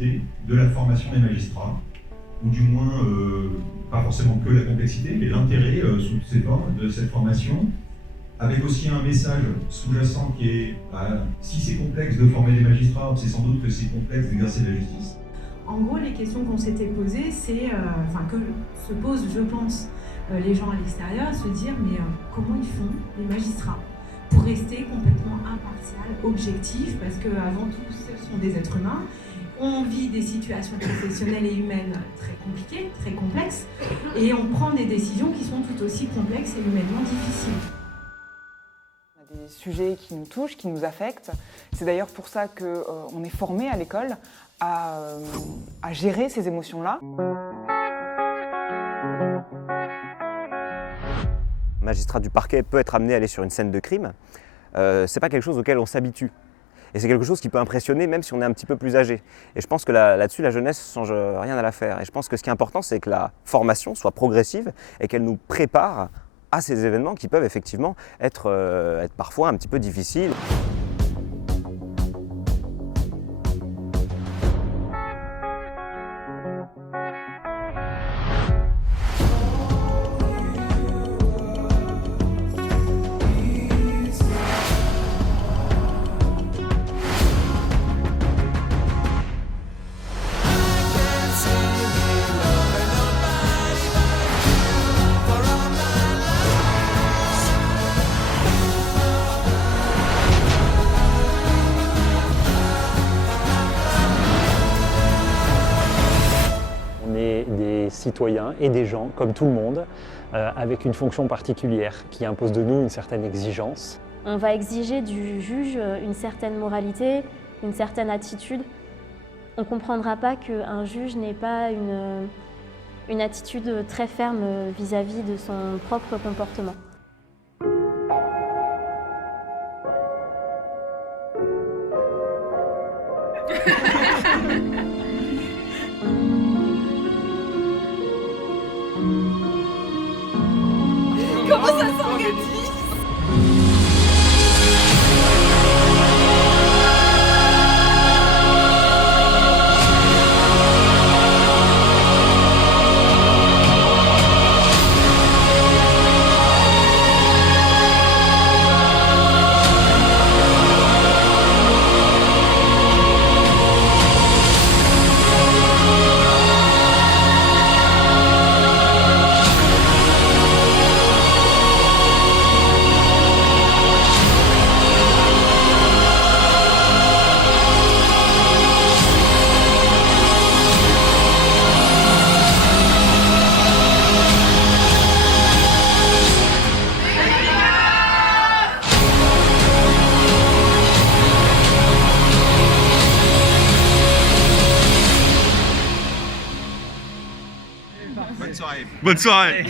complexité de la formation des magistrats, ou du moins, pas forcément que la complexité, mais l'intérêt sous toutes ces formes de cette formation, avec aussi un message sous-jacent qui est si c'est complexe de former des magistrats, c'est sans doute que c'est complexe d'exercer la justice. En gros, les questions qu'on s'était posées, c'est, que se posent, je pense, les gens à l'extérieur, se dire mais comment ils font, les magistrats, pour rester complètement impartial, objectif, parce qu'avant tout, ce sont des êtres humains. On vit des situations professionnelles et humaines très compliquées, très complexes, et on prend des décisions qui sont tout aussi complexes et humainement difficiles. On a des sujets qui nous touchent, qui nous affectent. C'est d'ailleurs pour ça qu'on est formé à l'école à gérer ces émotions-là. Un magistrat du parquet peut être amené à aller sur une scène de crime. C'est pas quelque chose auquel on s'habitue. Et c'est quelque chose qui peut impressionner même si on est un petit peu plus âgé. Et je pense que là-dessus, la jeunesse ne change rien à l'affaire. Et je pense que ce qui est important, c'est que la formation soit progressive et qu'elle nous prépare à ces événements qui peuvent effectivement être parfois un petit peu difficiles. Des citoyens et des gens, comme tout le monde, avec une fonction particulière qui impose de nous une certaine exigence. On va exiger du juge une certaine moralité, une certaine attitude. On ne comprendra pas qu'un juge n'ait pas une attitude très ferme vis-à-vis de son propre comportement. Comment ça s'organise ? Bonne soirée. Bonne soirée.